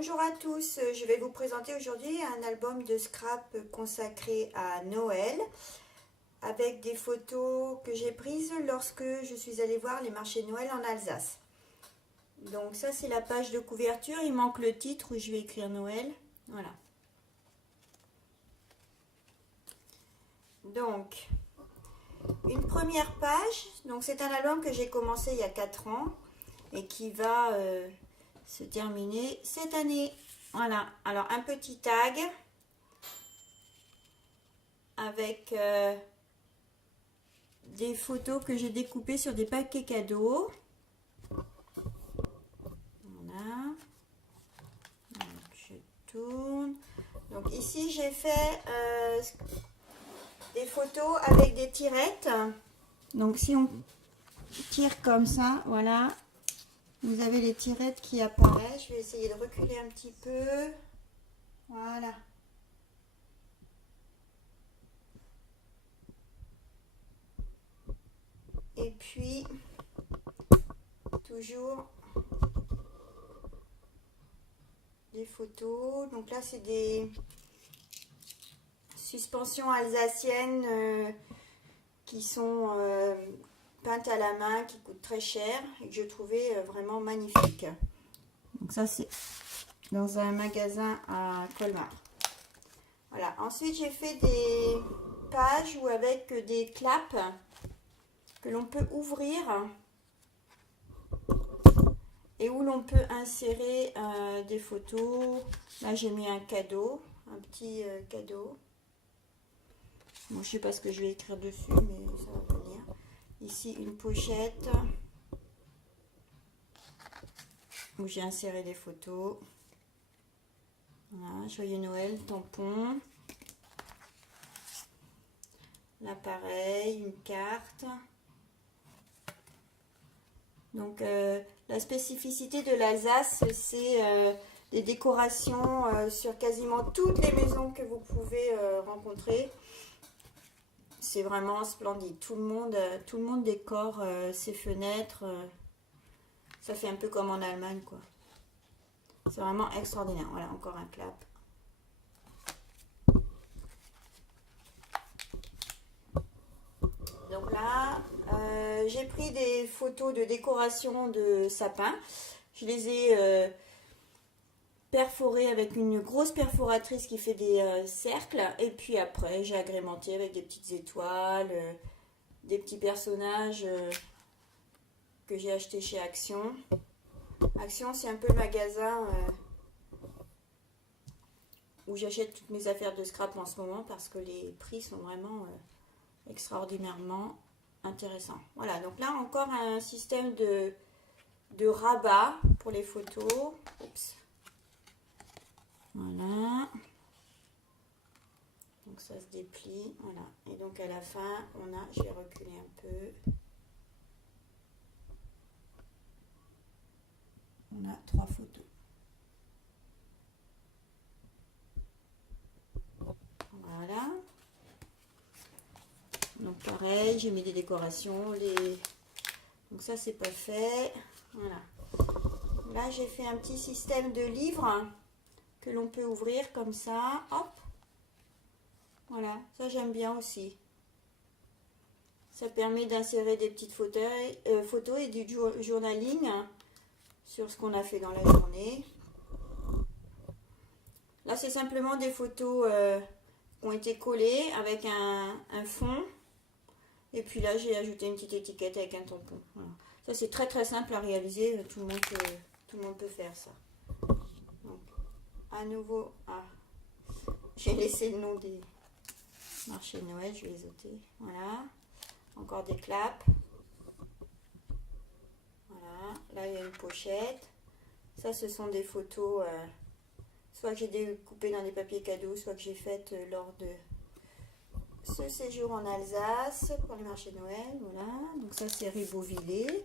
Bonjour à tous, je vais vous présenter aujourd'hui un album de scrap consacré à Noël avec des photos que j'ai prises lorsque je suis allée voir les marchés de Noël en Alsace. Donc ça c'est la page de couverture, il manque le titre où je vais écrire Noël. Voilà. Donc une première page, donc c'est un album que j'ai commencé il y a 4 ans et qui va se terminer cette année. Voilà, alors un petit tag avec des photos que j'ai découpées sur des paquets cadeaux. Voilà. Donc, je tourne. Donc ici j'ai fait des photos avec des tirettes. Donc si on tire comme ça, voilà, vous avez les tirettes qui apparaissent. Je vais essayer de reculer un petit peu. Voilà. Et puis, toujours des photos. Donc là, c'est des suspensions alsaciennes qui sont peintes à la main, qui coûtent très cher et que je trouvais vraiment magnifiques. Donc ça, c'est dans un magasin à Colmar. Voilà. Ensuite, j'ai fait des pages où avec des claps que l'on peut ouvrir et où l'on peut insérer des photos. Là, j'ai mis un cadeau, un petit cadeau. Bon, je sais pas ce que je vais écrire dessus, mais ça va venir. Ici, une pochette où j'ai inséré des photos. Voilà, joyeux Noël, tampon. Là, pareil, une carte. Donc, la spécificité de l'Alsace, c'est des décorations sur quasiment toutes les maisons que vous pouvez rencontrer. C'est vraiment splendide. Tout le monde décore ses fenêtres. Ça fait un peu comme en Allemagne, quoi. C'est vraiment extraordinaire. Voilà, encore un clap. Donc là, j'ai pris des photos de décoration de sapin. Je les ai perforées avec une grosse perforatrice qui fait des cercles. Et puis après, j'ai agrémenté avec des petites étoiles, des petits personnages que j'ai achetés chez Action. Action, c'est un peu le magasin où j'achète toutes mes affaires de scrap en ce moment parce que les prix sont vraiment extraordinairement intéressants. Voilà, donc là encore un système de rabat pour les photos. Oups. Voilà. Donc ça se déplie. Voilà. Et donc à la fin, je vais reculer un peu. On a 3 photos. Voilà. Donc pareil, j'ai mis des décorations. Donc ça, c'est pas fait. Voilà. Là, j'ai fait un petit système de livres que l'on peut ouvrir comme ça. Hop. Voilà, ça j'aime bien aussi. Ça permet d'insérer des petites photos et du journaling sur ce qu'on a fait dans la journée. Là, c'est simplement des photos qui ont été collées avec un fond. Et puis là, j'ai ajouté une petite étiquette avec un tampon. Voilà. Ça, c'est très très simple à réaliser. Tout le monde peut faire ça. Donc, à nouveau, j'ai laissé le nom des marchés de Noël. Je vais les ôter. Voilà. Encore des claps. Voilà. Là, il y a une pochette. Ça, ce sont des photos, soit que j'ai découpées dans des papiers cadeaux, soit que j'ai faites lors de ce séjour en Alsace pour les marchés de Noël. Voilà. Donc ça, c'est Ribeauvillé.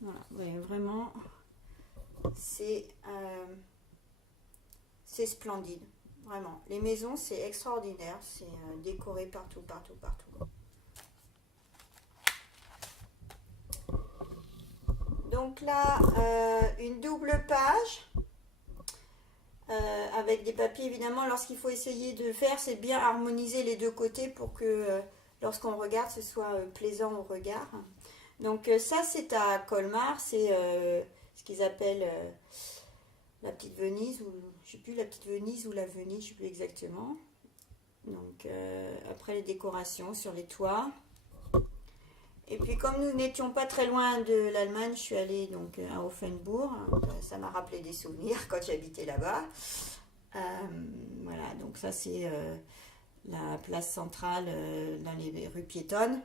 Voilà. Ouais, vraiment, c'est splendide. Vraiment. Les maisons, c'est extraordinaire. C'est décoré partout, partout, partout. Donc là, une double page avec des papiers. Évidemment, lorsqu'il faut essayer de faire, c'est bien harmoniser les deux côtés pour que lorsqu'on regarde, ce soit plaisant au regard. Donc ça, c'est à Colmar, c'est ce qu'ils appellent la petite Venise, ou je sais plus, la petite Venise ou la Venise, je sais plus exactement. Donc après les décorations sur les toits. Et puis comme nous n'étions pas très loin de l'Allemagne, je suis allée donc à Offenbourg. Ça m'a rappelé des souvenirs quand j'habitais là-bas. Voilà, donc ça c'est la place centrale dans les rues piétonnes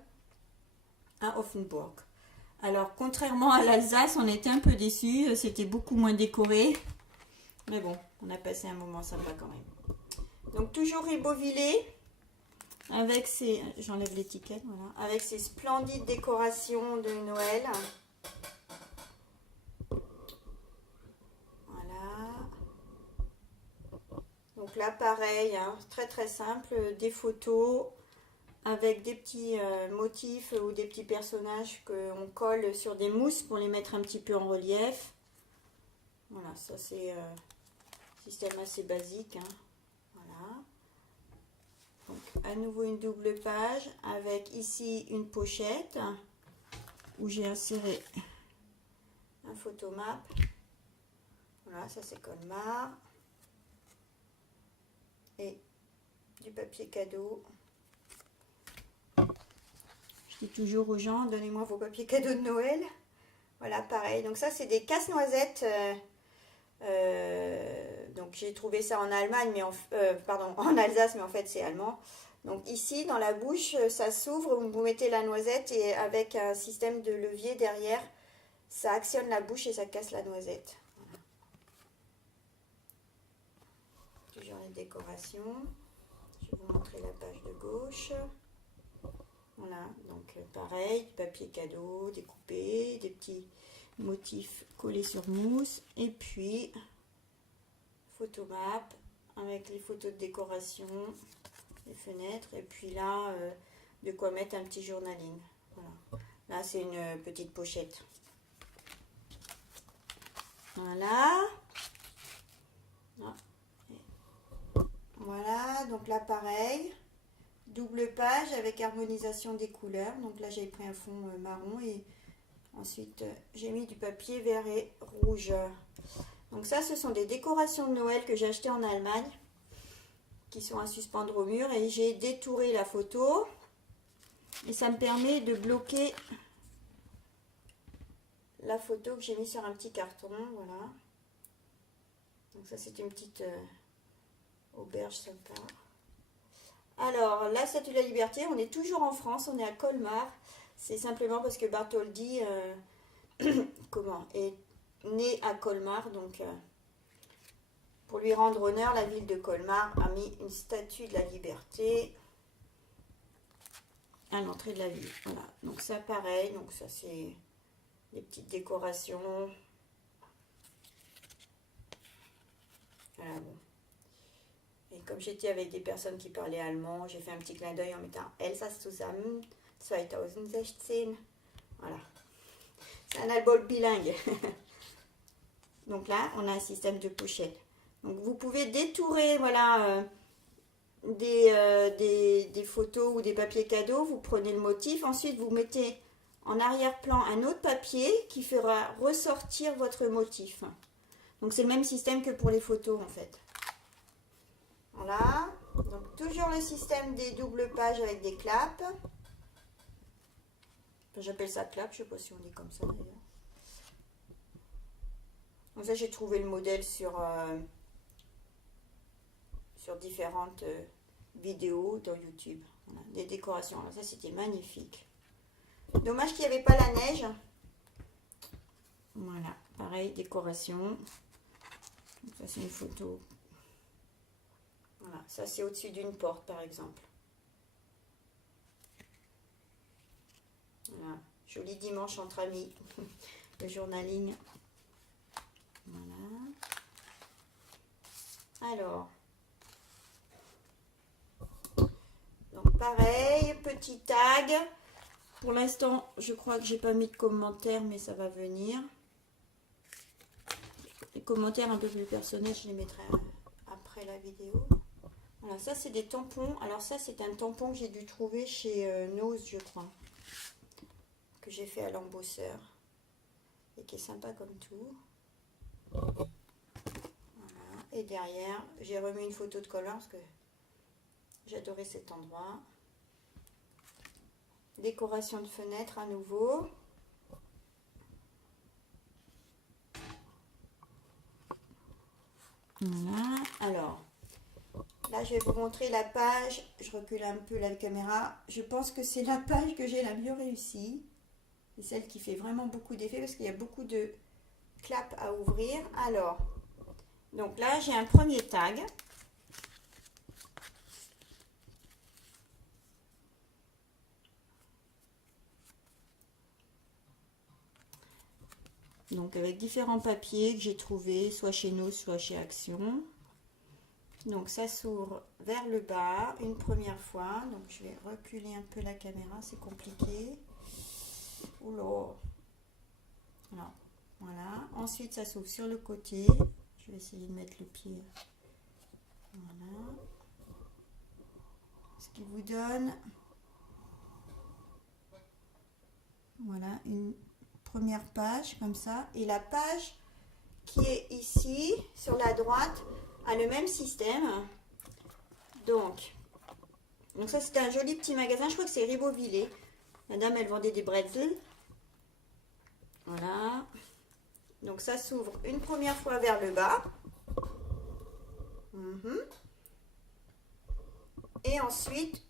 à Offenbourg. Alors contrairement à l'Alsace, on était un peu déçus, c'était beaucoup moins décoré. Mais bon, on a passé un moment sympa quand même. Donc toujours Ribeauvillé. Avec ces, j'enlève l'étiquette, voilà, avec ces splendides décorations de Noël. Voilà. Donc là, pareil, hein, très très simple, des photos avec des petits motifs ou des petits personnages qu'on colle sur des mousses pour les mettre un petit peu en relief. Voilà, ça c'est un système assez basique, hein. Voilà. Donc, à nouveau une double page avec ici une pochette où j'ai inséré un photomap. Voilà, ça c'est Colmar. Et du papier cadeau. Je dis toujours aux gens, donnez-moi vos papiers cadeaux de Noël. Voilà, pareil. Donc ça, c'est des casse-noisettes. Donc j'ai trouvé ça en Allemagne, mais en Alsace, mais en fait c'est allemand. Donc ici dans la bouche, ça s'ouvre, vous mettez la noisette et avec un système de levier derrière, ça actionne la bouche et ça casse la noisette. Voilà. Toujours les décorations. Je vais vous montrer la page de gauche. Voilà, donc pareil, papier cadeau découpé, des petits motifs collés sur mousse et puis photomap avec les photos de décoration, les fenêtres et puis là de quoi mettre un petit journaling. Voilà. Là c'est une petite pochette. Voilà. Voilà, donc là pareil. Double page avec harmonisation des couleurs. Donc là j'ai pris un fond marron et ensuite j'ai mis du papier vert et rouge. Donc ça ce sont des décorations de Noël que j'ai achetées en Allemagne qui sont à suspendre au mur et j'ai détouré la photo et ça me permet de bloquer la photo que j'ai mis sur un petit carton. Voilà. Donc ça c'est une petite auberge sympa. Alors, la Statue de la Liberté, on est toujours en France, on est à Colmar. C'est simplement parce que Bartholdi est né à Colmar. Donc, pour lui rendre honneur, la ville de Colmar a mis une Statue de la Liberté à l'entrée de la ville. Voilà, donc ça pareil, donc ça c'est des petites décorations. Voilà, bon. Et comme j'étais avec des personnes qui parlaient allemand, j'ai fait un petit clin d'œil en mettant Elsass zusammen 2016. Voilà. C'est un album bilingue. Donc là, on a un système de pochette. Donc vous pouvez détourer, voilà, des photos ou des papiers cadeaux. Vous prenez le motif. Ensuite, vous mettez en arrière-plan un autre papier qui fera ressortir votre motif. Donc c'est le même système que pour les photos en fait. Voilà, donc toujours le système des doubles pages avec des claps. Enfin, j'appelle ça clap, je ne sais pas si on dit comme ça d'ailleurs. Donc ça j'ai trouvé le modèle sur différentes vidéos dans YouTube. Voilà, des décorations, alors ça c'était magnifique. Dommage qu'il n'y avait pas la neige. Voilà, pareil, décoration. Donc ça c'est une photo. Voilà, ça c'est au-dessus d'une porte par exemple. Voilà, joli dimanche entre amis, le journaling. Voilà. Alors, donc pareil, petit tag. Pour l'instant, je crois que j'ai pas mis de commentaires, mais ça va venir. Les commentaires un peu plus personnels, je les mettrai la vidéo. Voilà, ça c'est des tampons. Alors ça c'est un tampon que j'ai dû trouver chez Nose, je crois. Que j'ai fait à l'embosseur. Et qui est sympa comme tout. Voilà. Et derrière, j'ai remis une photo de collant parce que j'adorais cet endroit. Décoration de fenêtre à nouveau. Voilà. Alors, là, je vais vous montrer la page. Je recule un peu la caméra. Je pense que c'est la page que j'ai la mieux réussie. C'est celle qui fait vraiment beaucoup d'effet parce qu'il y a beaucoup de claps à ouvrir. Alors, donc là, j'ai un premier tag. Donc avec différents papiers que j'ai trouvés, soit chez nous, soit chez Action. Donc ça s'ouvre vers le bas une première fois. Donc je vais reculer un peu la caméra, c'est compliqué. Oula. Alors, voilà. Ensuite ça s'ouvre sur le côté. Je vais essayer de mettre le pied. Voilà. Ce qui vous donne, voilà, une première page comme ça. Et la page qui est ici sur la droite a le même système. Donc ça c'était un joli petit magasin. Je crois que c'est Ribeauvillé. La dame elle vendait des bretzels. Voilà. Donc ça s'ouvre une première fois vers le bas. Et ensuite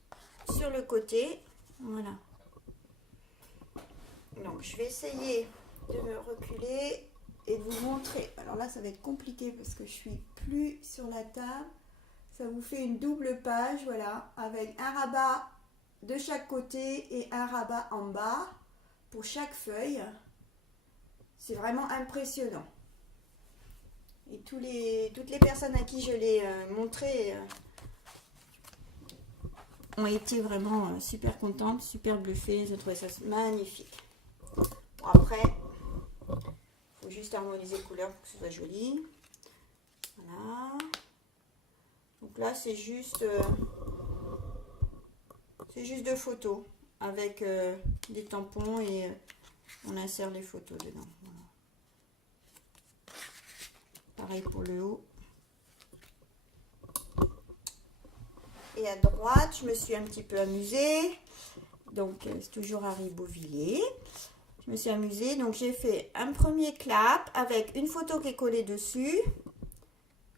sur le côté. Voilà. Donc je vais essayer de me reculer et de vous montrer. Alors là ça va être compliqué parce que je suis plus sur la table. Ça vous fait une double page, voilà, avec un rabat de chaque côté et un rabat en bas pour chaque feuille. C'est vraiment impressionnant. Et toutes les personnes à qui je l'ai montré ont été vraiment super contentes, super bluffées. J'ai trouvé ça magnifique. Bon, après, il faut juste harmoniser les couleurs pour que ce soit joli. Voilà. Donc là, c'est juste deux photos avec des tampons et on insère les photos dedans. Voilà. Pareil pour le haut. Et à droite, je me suis un petit peu amusée. Donc, c'est toujours à Ribeauvillé. Je me suis amusée. Donc, j'ai fait un premier clap avec une photo qui est collée dessus.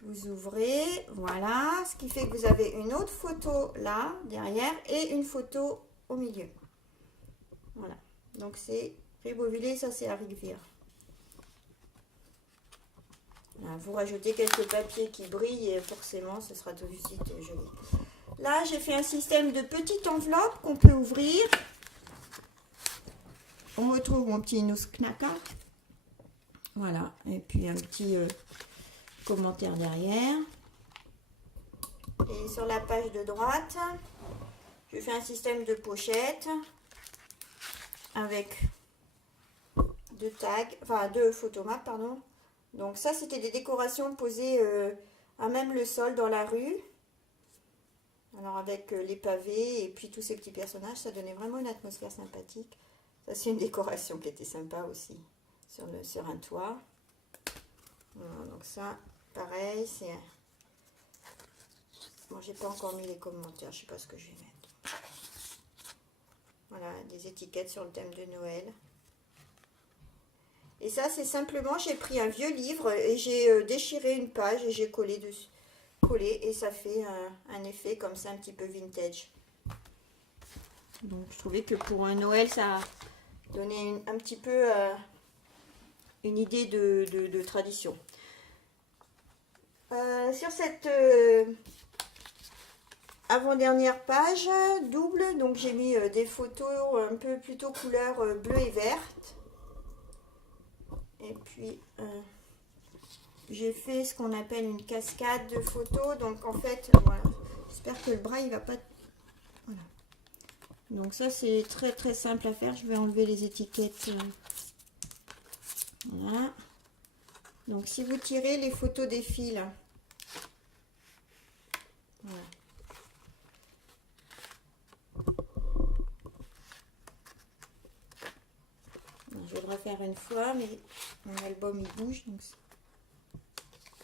Vous ouvrez. Voilà. Ce qui fait que vous avez une autre photo là, derrière, et une photo au milieu. Voilà. Donc, c'est Ribeauvillé. Ça, c'est à Rivière. Voilà, vous rajoutez quelques papiers qui brillent et forcément, ce sera tout de suite joli. Là, j'ai fait un système de petites enveloppes qu'on peut ouvrir. On retrouve mon petit Nussknacker. Voilà. Et puis un petit commentaire derrière. Et sur la page de droite, je fais un système de pochettes avec deux tags, enfin deux photomaps, pardon. Donc ça, c'était des décorations posées à même le sol dans la rue. Alors avec les pavés et puis tous ces petits personnages, ça donnait vraiment une atmosphère sympathique. Ça, c'est une décoration qui était sympa aussi sur un toit. Voilà, donc ça, pareil, c'est... Bon, j'ai pas encore mis les commentaires, je sais pas ce que je vais mettre. Voilà, des étiquettes sur le thème de Noël. Et ça, c'est simplement, j'ai pris un vieux livre et j'ai déchiré une page et j'ai collé dessus. Et ça fait un effet comme ça un petit peu vintage. Donc je trouvais que pour un Noël ça donnait un petit peu une idée de tradition. Sur cette avant-dernière page double, donc j'ai mis des photos un peu plutôt couleur bleue et verte. Et puis j'ai fait ce qu'on appelle une cascade de photos. Donc en fait, voilà, j'espère que le bras il va pas... Voilà. Donc ça c'est très très simple à faire. Je vais enlever les étiquettes. Voilà. Donc si vous tirez, les photos défilent. Voilà. Je vais le refaire une fois, mais mon album il bouge, donc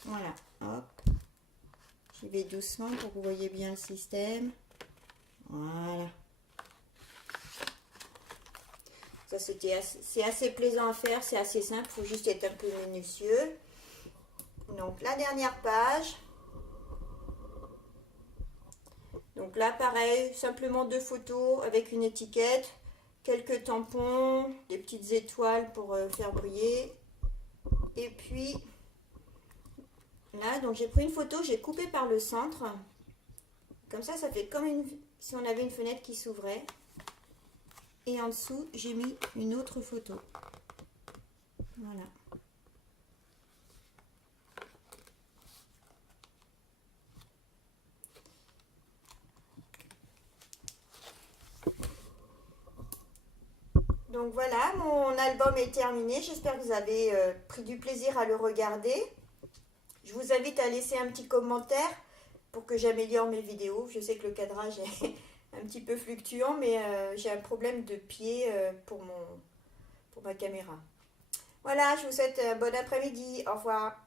voilà, hop. J'y vais doucement pour que vous voyez bien le système. Voilà. Ça, c'est assez plaisant à faire, c'est assez simple, il faut juste être un peu minutieux. Donc la dernière page. Donc là, pareil, simplement 2 photos avec une étiquette, quelques tampons, des petites étoiles pour faire briller. Et puis, là, donc j'ai pris une photo, j'ai coupé par le centre. Comme ça fait comme si on avait une fenêtre qui s'ouvrait. Et en dessous, j'ai mis une autre photo. Voilà. Donc voilà, mon album est terminé. J'espère que vous avez pris du plaisir à le regarder. Je vous invite à laisser un petit commentaire pour que j'améliore mes vidéos. Je sais que le cadrage est un petit peu fluctuant, mais j'ai un problème de pied pour ma caméra. Voilà, je vous souhaite un bon après-midi. Au revoir.